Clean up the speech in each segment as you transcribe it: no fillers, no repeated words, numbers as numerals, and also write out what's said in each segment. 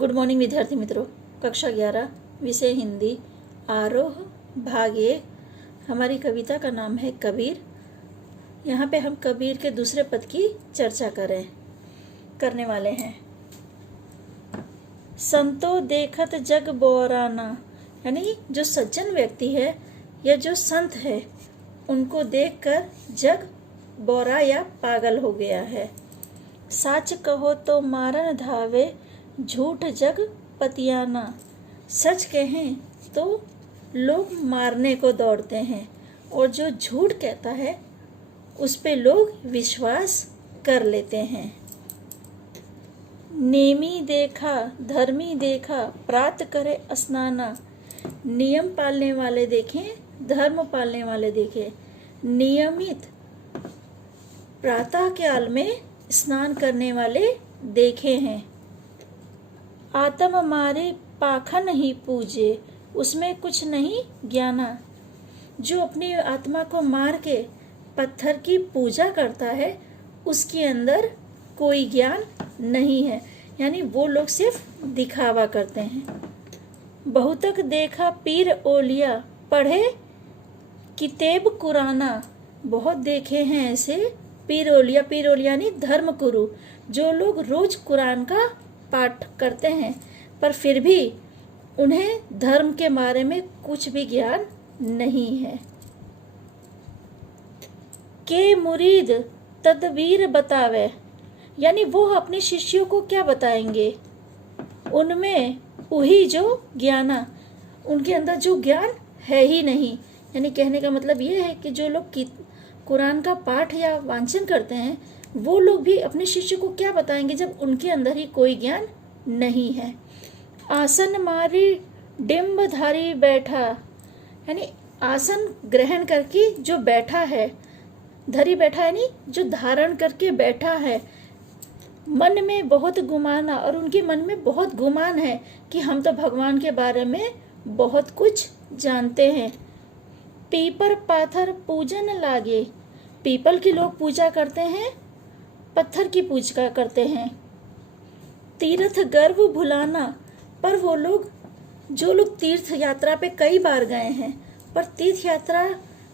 Good morning विद्यार्थी मित्रों। कक्षा 11 विषय हिंदी आरोह भाग 1। हमारी कविता का नाम है कबीर। यहाँ पे हम कबीर के दूसरे पद की चर्चा करने वाले हैं। संतो देखत जग बोराना, यानी जो सज्जन व्यक्ति है या जो संत है उनको देखकर जग बोरा या पागल हो गया है। साच कहो तो मारन धावे, झूठ जग पतियाना। सच कहें तो लोग मारने को दौड़ते हैं और जो झूठ कहता है उस पे लोग विश्वास कर लेते हैं। नेमी देखा धर्मी देखा, प्रात करे स्नाना। नियम पालने वाले देखें, धर्म पालने वाले देखें। नियमित प्रातः काल में स्नान करने वाले देखे हैं। आत्म मारे पाखन ही पूजे, उसमें कुछ नहीं ज्ञाना। जो अपनी आत्मा को मार के पत्थर की पूजा करता है उसके अंदर कोई ज्ञान नहीं है, यानी वो लोग सिर्फ दिखावा करते हैं। बहुतक देखा पीर ओलिया, पढ़े किताब कुराना। बहुत देखे हैं ऐसे पीर ओलिया यानी धर्म गुरु, जो लोग रोज कुरान का पाठ करते हैं पर फिर भी उन्हें धर्म के बारे में कुछ भी ज्ञान नहीं है। के मुरीद तदबीर बतावे, यानी वो अपने शिष्यों को क्या बताएंगे। उनमें वही जो ज्ञाना, उनके अंदर जो ज्ञान है ही नहीं। यानी कहने का मतलब ये है कि जो लोग कुरान का पाठ या वांचन करते हैं वो लोग भी अपने शिष्य को क्या बताएंगे जब उनके अंदर ही कोई ज्ञान नहीं है। आसन मारी डिम्बधारी बैठा, यानी आसन ग्रहण करके जो बैठा है, धरी बैठा यानी जो धारण करके बैठा है। मन में बहुत गुमाना, और उनके मन में बहुत गुमान है कि हम तो भगवान के बारे में बहुत कुछ जानते हैं। पीपर पाथर पूजन लागे, पीपल की लोग पूजा करते हैं, पत्थर की पूजा करते हैं। तीर्थ गर्व भुलाना, पर वो लोग जो लोग तीर्थ यात्रा पे कई बार गए हैं पर तीर्थ यात्रा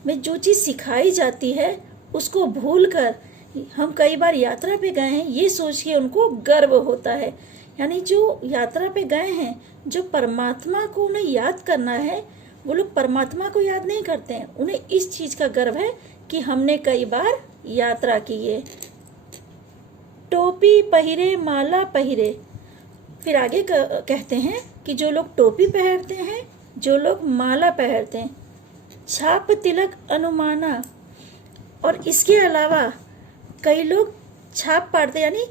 में जो चीज़ सिखाई जाती है उसको भूलकर हम कई बार यात्रा पे गए हैं ये सोच के उनको गर्व होता है। यानी जो यात्रा पे गए हैं, जो परमात्मा को उन्हें याद करना है, वो लोग परमात्मा को याद नहीं करते हैं। उन्हें इस चीज़ का गर्व है कि हमने कई बार यात्रा की है। टोपी पहिरे माला पहिरे, फिर आगे कहते हैं कि जो लोग टोपी पहनते हैं, जो लोग माला पहनते हैं। छाप तिलक अनुमाना, और इसके अलावा कई लोग छाप पाड़ते, यानी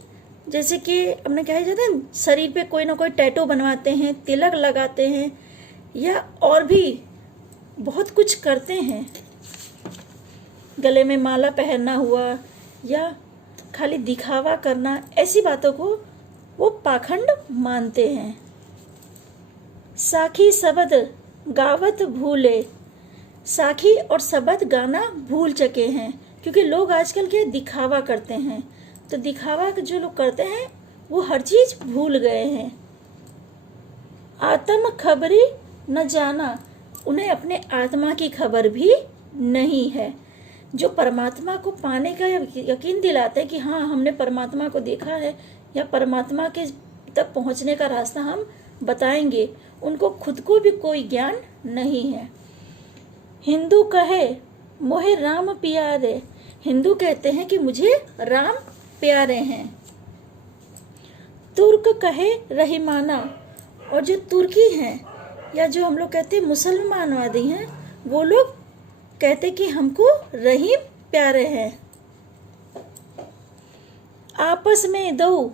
जैसे कि हमने कहा जाता है शरीर पे कोई ना कोई टैटू बनवाते हैं, तिलक लगाते हैं या और भी बहुत कुछ करते हैं। गले में माला पहनना हुआ या खाली दिखावा करना, ऐसी बातों को वो पाखंड मानते हैं। साखी शब्द गावत भूले, साखी और शब्द गाना भूल चुके हैं क्योंकि लोग आजकल के दिखावा करते हैं। तो दिखावा जो लोग करते हैं वो हर चीज भूल गए हैं। आत्म खबरी न जाना, उन्हें अपने आत्मा की खबर भी नहीं है। जो परमात्मा को पाने का यकीन दिलाते हैं कि हाँ हमने परमात्मा को देखा है या परमात्मा के तक पहुँचने का रास्ता हम बताएंगे, उनको खुद को भी कोई ज्ञान नहीं है। हिंदू कहे मोहे राम प्यारे, हिंदू कहते हैं कि मुझे राम प्यारे हैं। तुर्क कहे रहीमाना, और जो तुर्की हैं या जो हम लोग कहते हैं मुसलमानवादी हैं, वो लोग कहते कि हमको रहीम प्यारे हैं। आपस में दो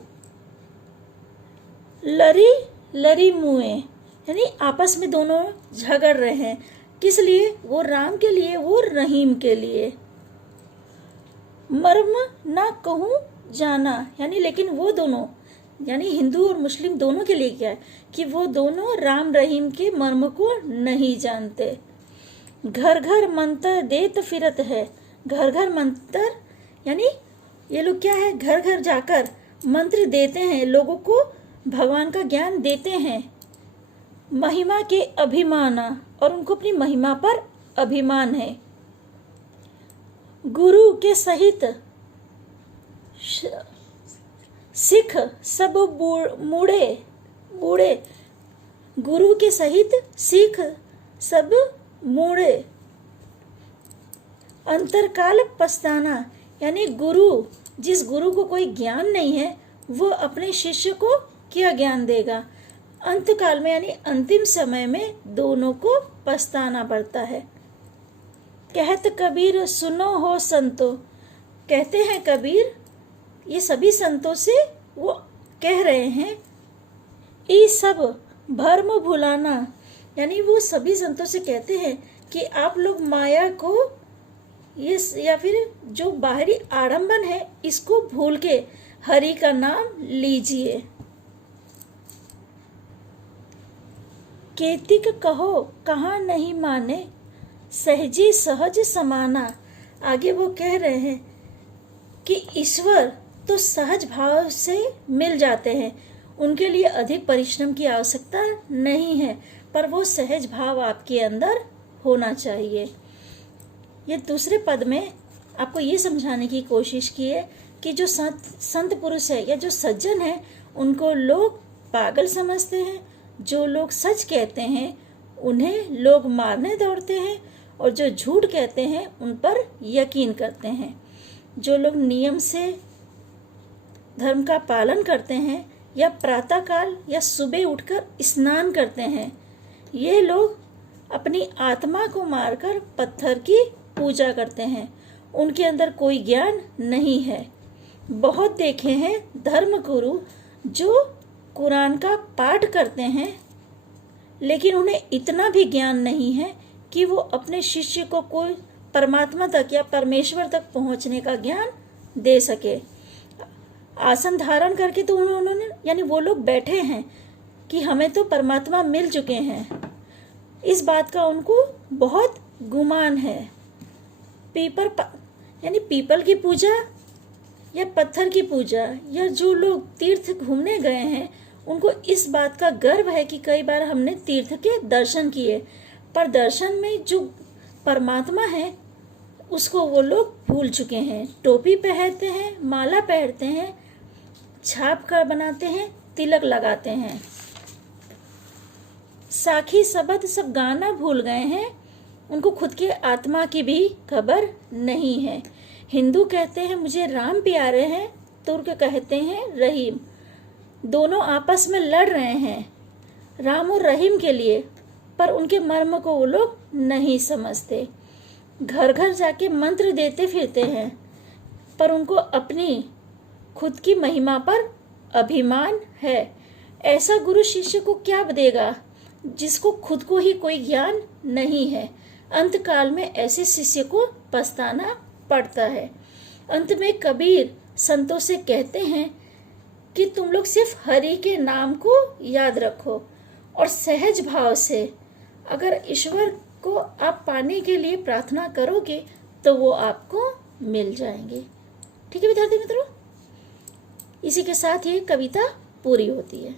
लरी मुए, यानी आपस में दोनों झगड़ रहे हैं। किस लिए? वो राम के लिए, वो रहीम के लिए। मर्म ना कहूँ जाना, यानी लेकिन वो दोनों यानी हिंदू और मुस्लिम दोनों के लिए क्या है कि वो दोनों राम रहीम के मर्म को नहीं जानते। घर घर मंत्र देत फिरत है, घर घर मंत्र यानी ये लोग क्या है, घर घर जाकर मंत्र देते हैं, लोगों को भगवान का ज्ञान देते हैं, महिमा के अभिमाना, और उनको अपनी महिमा पर अभिमान है। गुरु के सहित सिख सब बूढ़े, गुरु के सहित सिख सब मूढ़े, अंतरकाल पछताना, यानी जिस गुरु को कोई ज्ञान नहीं है वो अपने शिष्य को क्या ज्ञान देगा। अंतकाल में यानी अंतिम समय में दोनों को पछताना पड़ता है। कहत कबीर सुनो हो संतो, कहते हैं कबीर, ये सभी संतों से वो कह रहे हैं, ये सब भर्म भुलाना, यानी वो सभी संतों से कहते हैं कि आप लोग माया को ये या फिर जो बाहरी आडंबन है इसको भूल के हरि का नाम लीजिए। केतिक कहो कहाँ नहीं माने, सहजी सहज समाना। आगे वो कह रहे हैं कि ईश्वर तो सहज भाव से मिल जाते हैं, उनके लिए अधिक परिश्रम की आवश्यकता नहीं है, पर वो सहज भाव आपके अंदर होना चाहिए। ये दूसरे पद में आपको ये समझाने की कोशिश की है कि जो संत पुरुष है या जो सज्जन है उनको लोग पागल समझते हैं, जो लोग सच कहते हैं उन्हें लोग मारने दौड़ते हैं, और जो झूठ कहते हैं उन पर यकीन करते हैं। जो लोग नियम से धर्म का पालन करते हैं या प्रातःकाल या सुबह उठकर स्नान करते हैं, ये लोग अपनी आत्मा को मारकर पत्थर की पूजा करते हैं, उनके अंदर कोई ज्ञान नहीं है। बहुत देखे हैं धर्म गुरु जो कुरान का पाठ करते हैं, लेकिन उन्हें इतना भी ज्ञान नहीं है कि वो अपने शिष्य को कोई परमात्मा तक या परमेश्वर तक पहुंचने का ज्ञान दे सके। आसन धारण करके तो उन्होंने यानी वो लोग बैठे हैं कि हमें तो परमात्मा मिल चुके हैं, इस बात का उनको बहुत गुमान है। यानी पीपल की पूजा या पत्थर की पूजा, या जो लोग तीर्थ घूमने गए हैं उनको इस बात का गर्व है कि कई बार हमने तीर्थ के दर्शन किए, पर दर्शन में जो परमात्मा है उसको वो लोग भूल चुके हैं। टोपी पहनते हैं, माला पहनते हैं, छाप कर बनाते हैं, तिलक लगाते हैं, साखी शब्द सब गाना भूल गए हैं, उनको खुद के आत्मा की भी खबर नहीं है। हिंदू कहते हैं मुझे राम प्यारे हैं, तुर्क कहते हैं रहीम, दोनों आपस में लड़ रहे हैं राम और रहीम के लिए, पर उनके मर्म को वो लोग नहीं समझते। घर घर जाके मंत्र देते फिरते हैं, पर उनको अपनी खुद की महिमा पर अभिमान है। ऐसा गुरु शिष्य को क्या देगा जिसको खुद को ही कोई ज्ञान नहीं है। अंतकाल में ऐसे शिष्य को पछताना पड़ता है। अंत में कबीर संतों से कहते हैं कि तुम लोग सिर्फ हरि के नाम को याद रखो और सहज भाव से अगर ईश्वर को आप पाने के लिए प्रार्थना करोगे तो वो आपको मिल जाएंगे। ठीक है विद्यार्थी मित्रों, इसी के साथ ये कविता पूरी होती है।